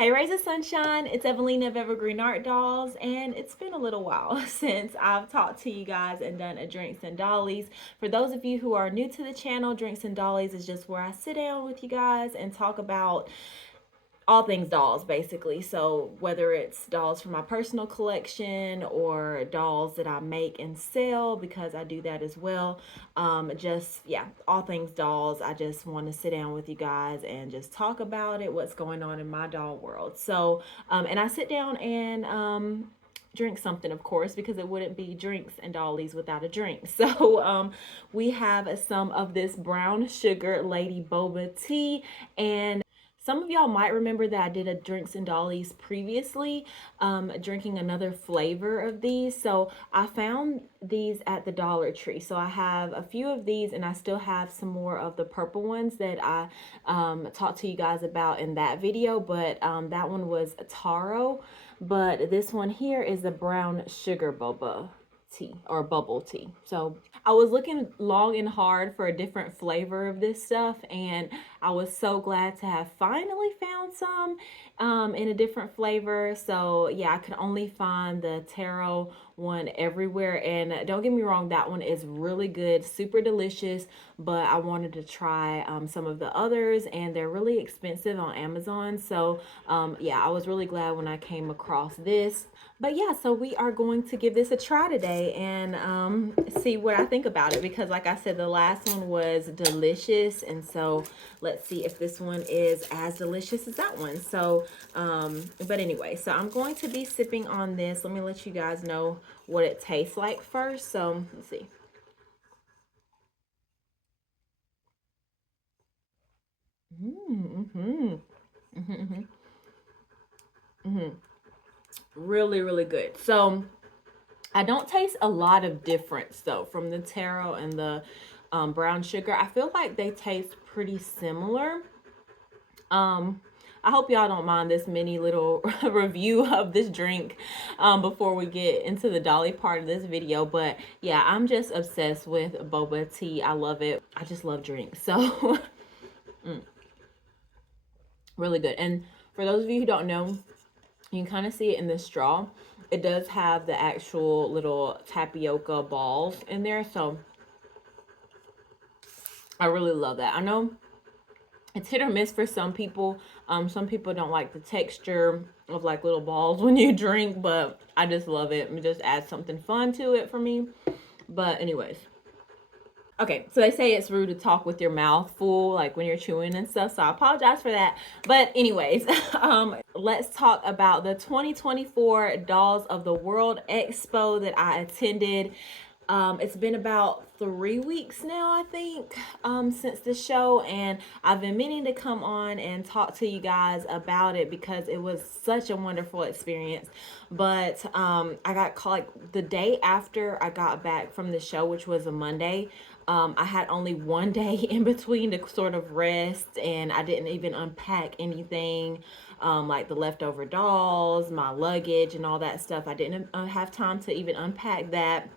Hey, Rays of Sunshine, it's Evelina of Evergreen Art Dolls, and it's been a little while since I've talked to you guys and done a Drinks and Dollies. For those of you who are new to the channel, Drinks and Dollies is just where I sit down with you guys and talk about all things dolls, basically. So whether it's dolls from my personal collection or dolls that I make and sell, because I do that as well. Just, yeah, all things dolls. I just want to sit down with you guys and just talk about it, what's going on in my doll world. So and I sit down and drink something, of course, because it wouldn't be Drinks and Dollies without a drink. So we have some of this brown sugar lady boba tea, and some of y'all might remember that I did a Drinks and Dollies previously, drinking another flavor of these. So I found these at the Dollar Tree. So I have a few of these, and I still have some more of the purple ones that I talked to you guys about in that video. But that one was taro. But this one here is the brown sugar boba tea or bubble tea. So I was looking long and hard for a different flavor of this stuff, and I was so glad to have finally found some in a different flavor. So yeah, I could only find the taro one everywhere, and don't get me wrong, that one is really good, super delicious, but I wanted to try some of the others, and they're really expensive on Amazon. So yeah, I was really glad when I came across this. But yeah, so we are going to give this a try today and see what I think about it, because like I said, the last one was delicious, and so let's see if this one is as delicious as that one. So but anyway, so I'm going to be sipping on this. Let me let you guys know what it tastes like first. So let's see. Mm-hmm. Mm-hmm. Mm-hmm. Mm-hmm. Really, really good. So I don't taste a lot of difference though from the taro and the brown sugar. I feel like they taste pretty similar. I hope y'all don't mind this mini little review of this drink before we get into the dolly part of this video. But yeah, I'm just obsessed with boba tea. I love it. I just love drinks. So really good. And for those of you who don't know, you can kind of see it in the straw. It does have the actual little tapioca balls in there. So I really love that. I know it's hit or miss for some people. Some people don't like the texture of like little balls when you drink, but I just love it. It just adds something fun to it for me. But anyways. Okay, so they say it's rude to talk with your mouth full, like when you're chewing and stuff. So I apologize for that. But anyways, let's talk about the 2024 Dolls of the World Expo that I attended. It's been about 3 weeks now, I think, since the show, and I've been meaning to come on and talk to you guys about it because it was such a wonderful experience. But I got called like the day after I got back from the show, which was a Monday. I had only one day in between to sort of rest, and I didn't even unpack anything, like the leftover dolls, my luggage, and all that stuff. I didn't have time to even unpack that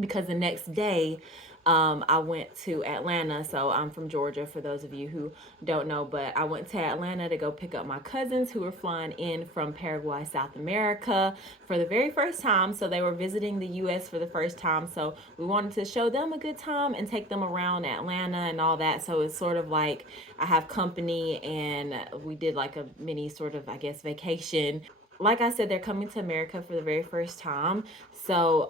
because the next day I went to Atlanta. So I'm from Georgia, for those of you who don't know, but I went to Atlanta to go pick up my cousins who were flying in from Paraguay, South America for the very first time. So they were visiting the US for the first time. So we wanted to show them a good time and take them around Atlanta and all that. So it's sort of like I have company, and we did like a mini sort of, I guess, vacation. Like I said, they're coming to America for the very first time. So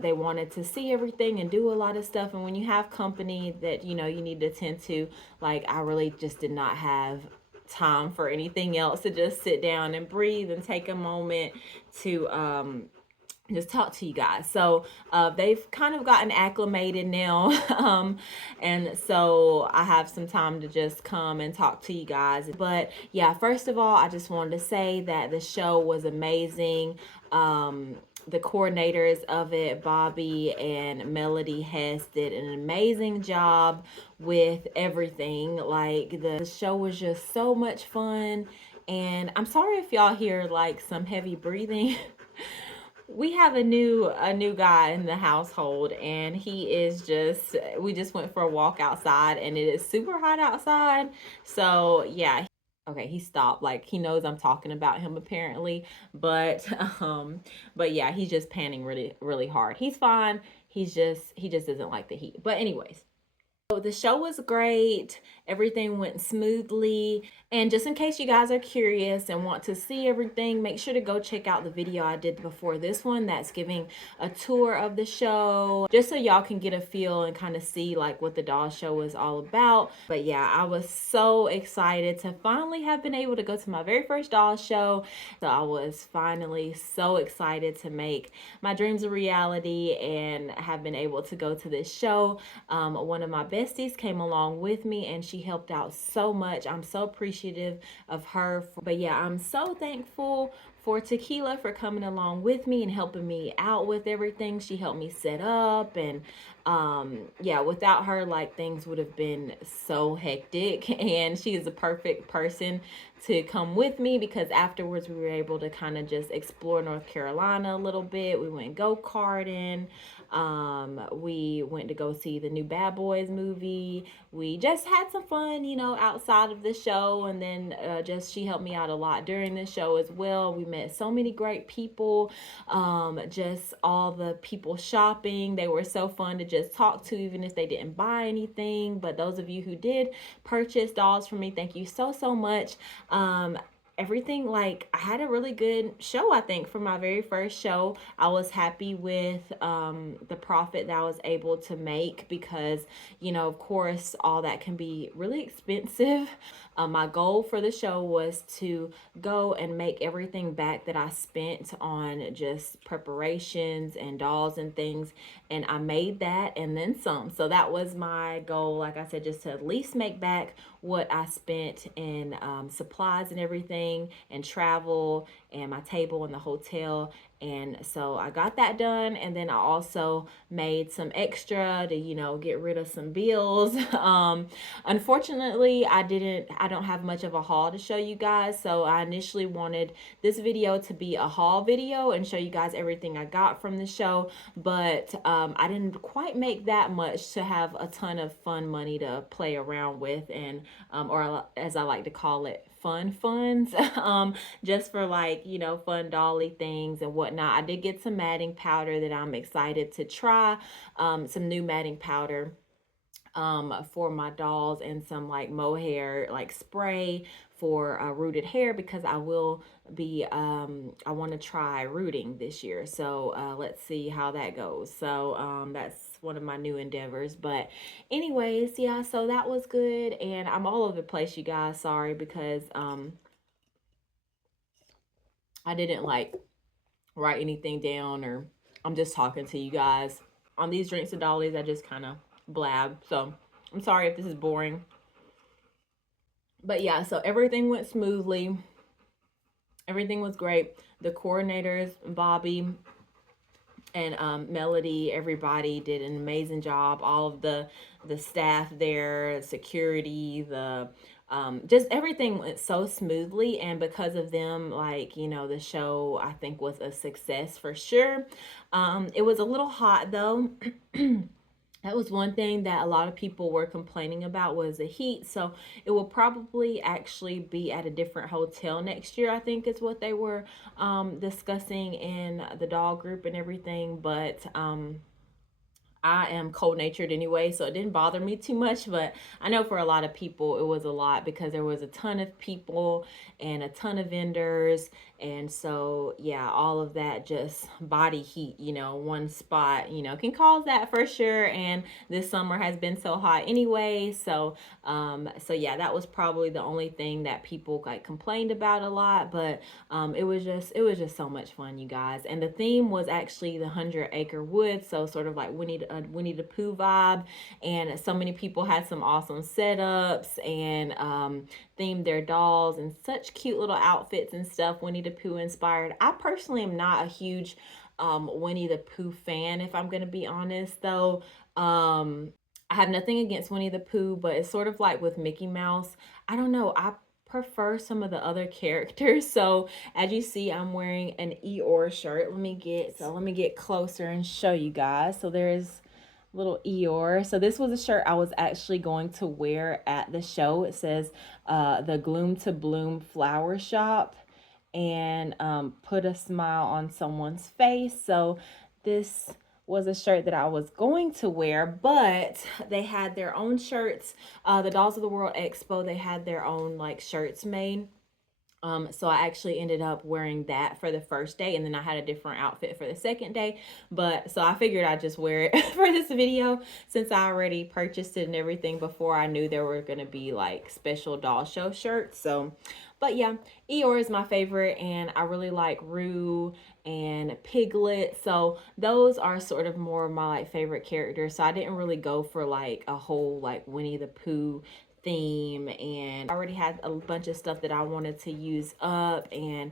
they wanted to see everything and do a lot of stuff. And when you have company that, you know, you need to attend to, like I really just did not have time for anything else to just sit down and breathe and take a moment to just talk to you guys. So they've kind of gotten acclimated now. And so I have some time to just come and talk to you guys. But yeah, first of all, I just wanted to say that the show was amazing. The coordinators of it, Bobby and Melody Hess, did an amazing job with everything. Like the show was just so much fun. And I'm sorry if y'all hear like some heavy breathing. We have a new guy in the household, and he is just, we just went for a walk outside, and it is super hot outside. So yeah, Okay, he stopped. Like he knows I'm talking about him apparently, but but yeah, he's just panning really really hard. He's fine. He just doesn't like the heat. But anyways, so the show was great. Everything went smoothly. And just in case you guys are curious and want to see everything, make sure to go check out the video I did before this one that's giving a tour of the show, just so y'all can get a feel and kind of see like what the doll show is all about. But yeah, I was so excited to finally have been able to go to my very first doll show. So I was finally so excited to make my dreams a reality and have been able to go to this show. One of my besties came along with me and she helped out so much. I'm so appreciative of her. But yeah, I'm so thankful for Tequila for coming along with me and helping me out with everything. She helped me set up, and yeah, without her, like, things would have been so hectic. And she is a perfect person to come with me because afterwards we were able to kind of just explore North Carolina a little bit. We went go-karting. We went to go see the new Bad Boys movie. We just had some fun, you know, outside of the show. And then just she helped me out a lot during the show as well. We met so many great people. Just all the people shopping, they were so fun to just talk to, even if they didn't buy anything. But those of you who did purchase dolls from me, thank you so so much. Everything, like, I had a really good show. I think for my very first show I was happy with the profit that I was able to make, because you know, of course, all that can be really expensive. My goal for the show was to go and make everything back that I spent on just preparations and dolls and things, and I made that and then some. So that was my goal, like I said, just to at least make back what I spent in supplies and everything, and travel, and my table and the hotel. And so I got that done, and then I also made some extra to, you know, get rid of some bills. Unfortunately, I don't have much of a haul to show you guys, so I initially wanted this video to be a haul video and show you guys everything I got from the show, but I didn't quite make that much to have a ton of fun money to play around with, and or as I like to call it, fun funds. Just for, like, you know, fun dolly things and whatnot. I did get some matting powder that I'm excited to try, some new matting powder for my dolls, and some like mohair like spray for rooted hair, because I will be I want to try rooting this year. So let's see how that goes. So that's one of my new endeavors. But anyways, yeah, so that was good, and I'm all over the place, you guys. Sorry, because I didn't like write anything down, or I'm just talking to you guys. On these drinks and dollies, I just kind of blab. So I'm sorry if this is boring. But yeah, so everything went smoothly. Everything was great. The coordinators, Bobby and Melody, everybody did an amazing job. All of the staff there, security, the just everything went so smoothly, and because of them, like, you know, the show, I think, was a success for sure. It was a little hot though. That was one thing that a lot of people were complaining about, was the heat. So it will probably actually be at a different hotel next year, I think is what they were discussing in the doll group and everything. But I am cold natured anyway, so it didn't bother me too much. But I know for a lot of people, it was a lot because there was a ton of people and a ton of vendors. And so, yeah, all of that just body heat, you know, one spot, you know, can cause that for sure. And this summer has been so hot anyway. So, so yeah, that was probably the only thing that people like complained about a lot. But it was just so much fun, you guys. And the theme was actually the 100-acre woods, so sort of like Winnie the Pooh vibe. And so many people had some awesome setups and themed their dolls in such cute little outfits and stuff, Winnie the Pooh inspired. I personally am not a huge Winnie the Pooh fan, if I'm gonna be honest, though. I have nothing against Winnie the Pooh, but it's sort of like with Mickey Mouse. I don't know. I prefer some of the other characters. So as you see, I'm wearing an Eeyore shirt. Let me get closer and show you guys. So there's little Eeyore. So this was a shirt I was actually going to wear at the show. It says the Gloom to Bloom Flower Shop, and put a smile on someone's face. So this was a shirt that I was going to wear, but they had their own shirts. The Dolls of the World Expo, they had their own like shirts made. So I actually ended up wearing that for the first day, and then I had a different outfit for the second day. But so I figured I'd just wear it for this video since I already purchased it and everything before I knew there were gonna be like special doll show shirts. So, but yeah, Eeyore is my favorite, and I really like Rue and Piglet. So those are sort of more of my like favorite characters. So I didn't really go for like a whole like Winnie the Pooh theme, and I already had a bunch of stuff that I wanted to use up and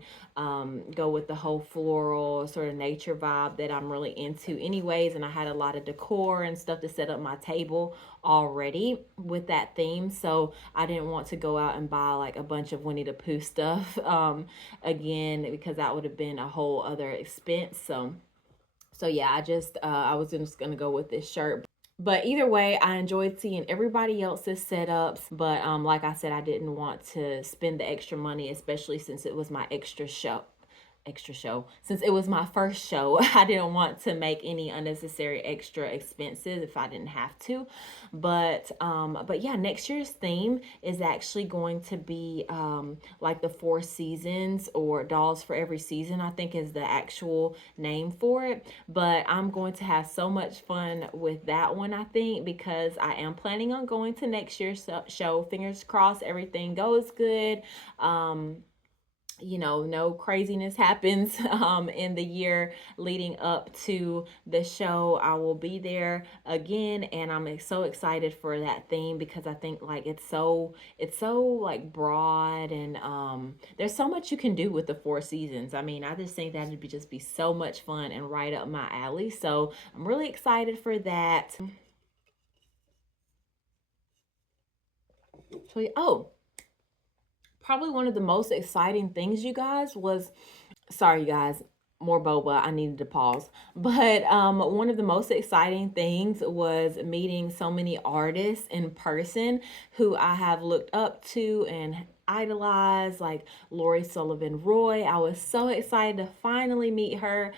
go with the whole floral sort of nature vibe that I'm really into anyways. And I had a lot of decor and stuff to set up my table already with that theme, so I didn't want to go out and buy like a bunch of Winnie the Pooh stuff again, because that would have been a whole other expense. So yeah, I was just gonna go with this shirt. But either way, I enjoyed seeing everybody else's setups. But like I said, I didn't want to spend the extra money, especially since it was my extra show. Since it was my first show, I didn't want to make any unnecessary extra expenses if I didn't have to. But yeah, next year's theme is actually going to be like the four seasons, or dolls for every season, I think is the actual name for it. But I'm going to have so much fun with that one, I think, because I am planning on going to next year's show. Fingers crossed everything goes good. No craziness happens in the year leading up to the show. I will be there again, and I'm so excited for that theme because I think like it's so like broad, and there's so much you can do with the four seasons. I mean, I just think that would just be so much fun and right up my alley. So I'm really excited for that. So, oh, probably one of the most exciting things, you guys, was, sorry, you guys, more boba. I needed to pause. But one of the most exciting things was meeting so many artists in person who I have looked up to and idolized, like Lori Sullivan Roy. I was so excited to finally meet her.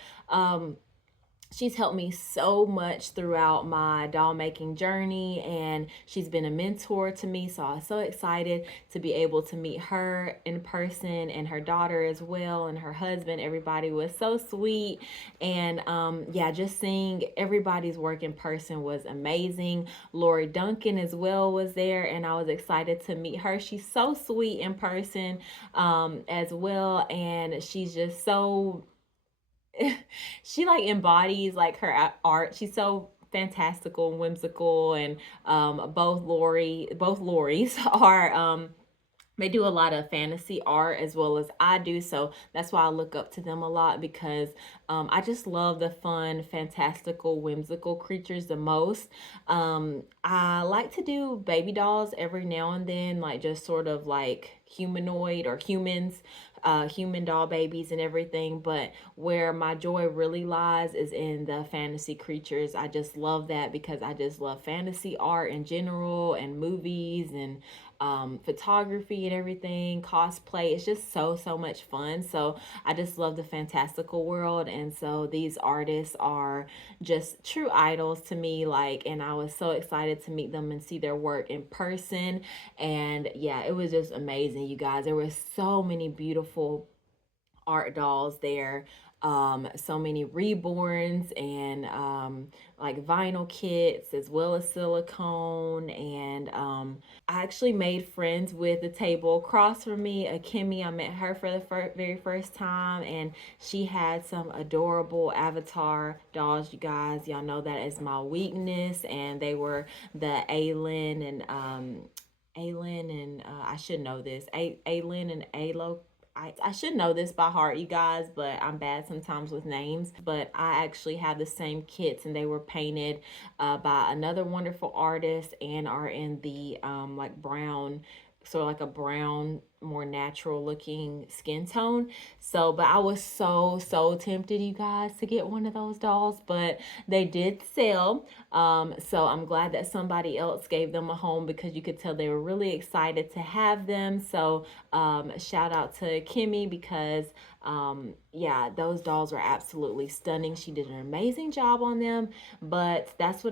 She's helped me so much throughout my doll making journey, and she's been a mentor to me. So I was so excited to be able to meet her in person, and her daughter as well, and her husband. Everybody was so sweet. And yeah, just seeing everybody's work in person was amazing. Lori Duncan as well was there, and I was excited to meet her. She's so sweet in person as well, and she's just so she like embodies like her art. She's so fantastical and whimsical, and both Lori's are they do a lot of fantasy art as well as I do. So that's why I look up to them a lot, because I just love the fun, fantastical, whimsical creatures the most. I like to do baby dolls every now and then, like just sort of like humanoid or humans, human doll babies and everything. But where my joy really lies is in the fantasy creatures. I just love that because I just love fantasy art in general, and movies, and photography and everything, cosplay. It's just so much fun. So I just love the fantastical world, and so these artists are just true idols to me. Like, and I was so excited to meet them and see their work in person. And yeah, it was just amazing, you guys. There were so many beautiful art dolls there, so many reborns, and like vinyl kits as well as silicone. And I actually made friends with the table across from me, Kimmy. I met her for the very first time, and she had some adorable avatar dolls, you guys. Y'all know that is my weakness, and they were the Aylin and I should know this. Aylin and Alo. I should know this by heart, you guys, but I'm bad sometimes with names. But I actually have the same kits, and they were painted by another wonderful artist, and are in the like brown, sort of like a brown more natural looking skin tone. So, but I was so tempted, you guys, to get one of those dolls, but they did sell. So I'm glad that somebody else gave them a home because you could tell they were really excited to have them. So shout out to Kimmy because yeah, those dolls were absolutely stunning. She did an amazing job on them, but those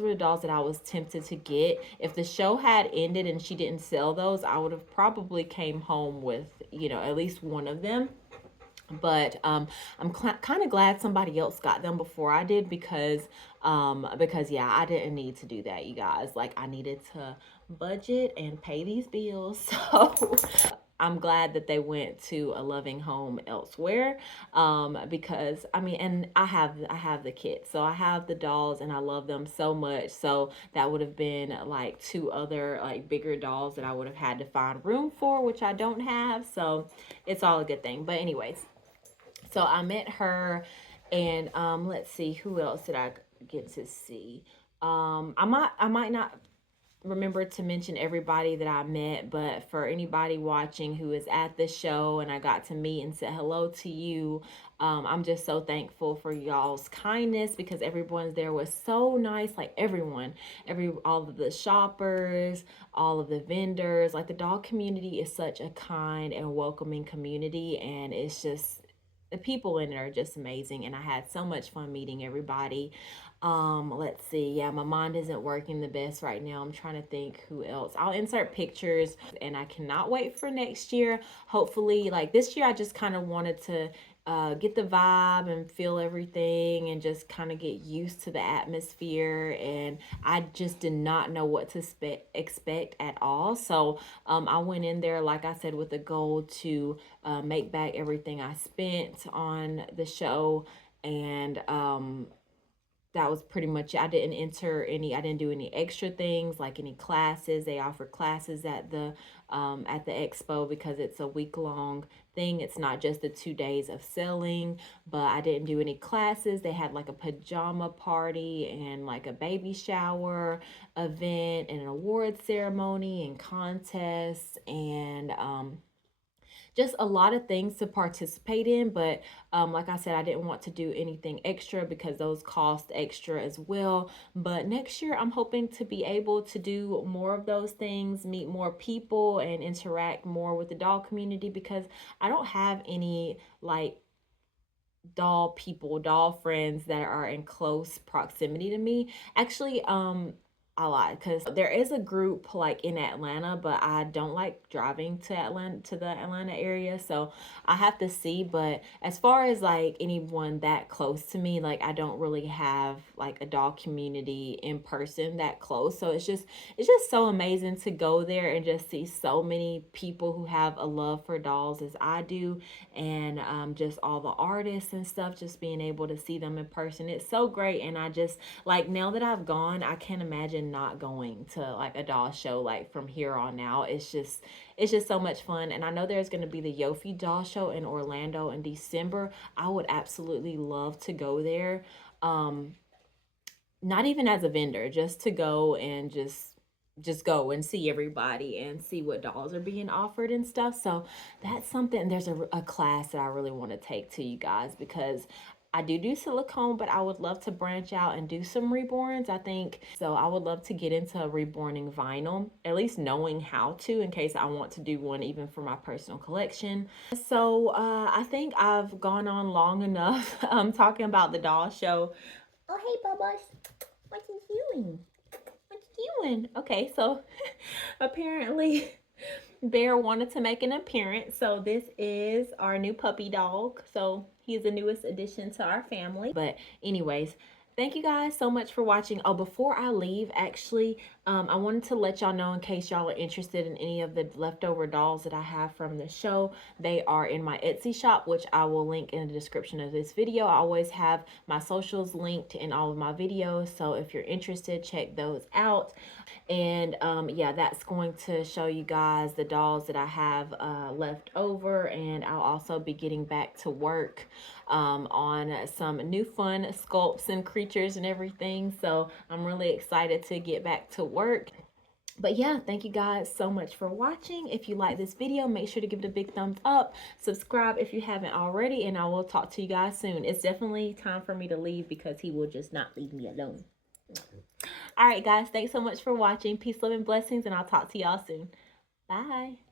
were the dolls that I was tempted to get. If the show had ended and she didn't sell those, I would have probably came home with, at least one of them. But I'm kind of glad somebody else got them before I did because yeah, I didn't need to do that, you guys. Like, I needed to budget and pay these bills. So I'm glad that they went to a loving home elsewhere, because I mean, and I have the kit, so I have the dolls, and I love them so much. So that would have been like two other like bigger dolls that I would have had to find room for, which I don't have. So it's all a good thing. But anyways, so I met her, and let's see, who else did I get to see? I might not remember to mention everybody that I met, but for anybody watching who is at the show and I got to meet and say hello to you, I'm just so thankful for y'all's kindness because everyone's there was so nice. Like all of the shoppers, all of the vendors, like the dog community is such a kind and welcoming community, and it's just the people in it are just amazing, and I had so much fun meeting everybody. Let's see. Yeah, my mind isn't working the best right now. I'm trying to think who else. I'll insert pictures, and I cannot wait for next year. Hopefully, like this year, I just kind of wanted to get the vibe and feel everything and just kind of get used to the atmosphere. And I just did not know what to expect at all. So I went in there, like I said, with a goal to make back everything I spent on the show. And that was pretty much it. I didn't do any extra things like any classes. They offer classes at the expo because it's a week long thing. It's not just the 2 days of selling, but I didn't do any classes. They had like a pajama party and like a baby shower event and an award ceremony and contests, and just a lot of things to participate in. But like I said, I didn't want to do anything extra because those cost extra as well. But next year, I'm hoping to be able to do more of those things, meet more people, and interact more with the dog community because I don't have any like doll friends that are in close proximity to me. Actually, I lied because there is a group like in Atlanta, but I don't like driving to the Atlanta area, so I have to see. But as far as like anyone that close to me, like I don't really have like a dog community in person that close. So it's just so amazing to go there and just see so many people who have a love for dolls as I do, and just all the artists and stuff, just being able to see them in person. It's so great. And I just like, now that I've gone, I can't imagine not going to like a doll show like from here on out. It's just so much fun. And I know there's going to be the Yofi doll show in Orlando in December. I would absolutely love to go there. Um, Not even as a vendor, just to go and just go and see everybody and see what dolls are being offered and stuff. So that's something. There's a class that I really want to take to you guys because I do silicone, but I would love to branch out and do some reborns. I think so. I would love to get into reborning vinyl, at least knowing how to, in case I want to do one even for my personal collection. So I think I've gone on long enough talking about the doll show. Oh, hey, Bubba's. What you doing? What you doing? Okay, so apparently Bear wanted to make an appearance. So this is our new puppy dog. So he's the newest addition to our family. But anyways, thank you guys so much for watching. Oh, before I leave, actually, I wanted to let y'all know, in case y'all are interested in any of the leftover dolls that I have from the show, they are in my Etsy shop, which I will link in the description of this video. I always have my socials linked in all of my videos, so if you're interested, check those out. And yeah, that's going to show you guys the dolls that I have left over, and I'll also be getting back to work on some new fun sculpts and creatures and everything. So I'm really excited to get back to work. But yeah, thank you guys so much for watching. If you like this video, make sure to give it a big thumbs up. Subscribe if you haven't already, and I will talk to you guys soon. It's definitely time for me to leave because he will just not leave me alone. All right, guys, thanks so much for watching. Peace, love, and blessings, and I'll talk to y'all soon. Bye.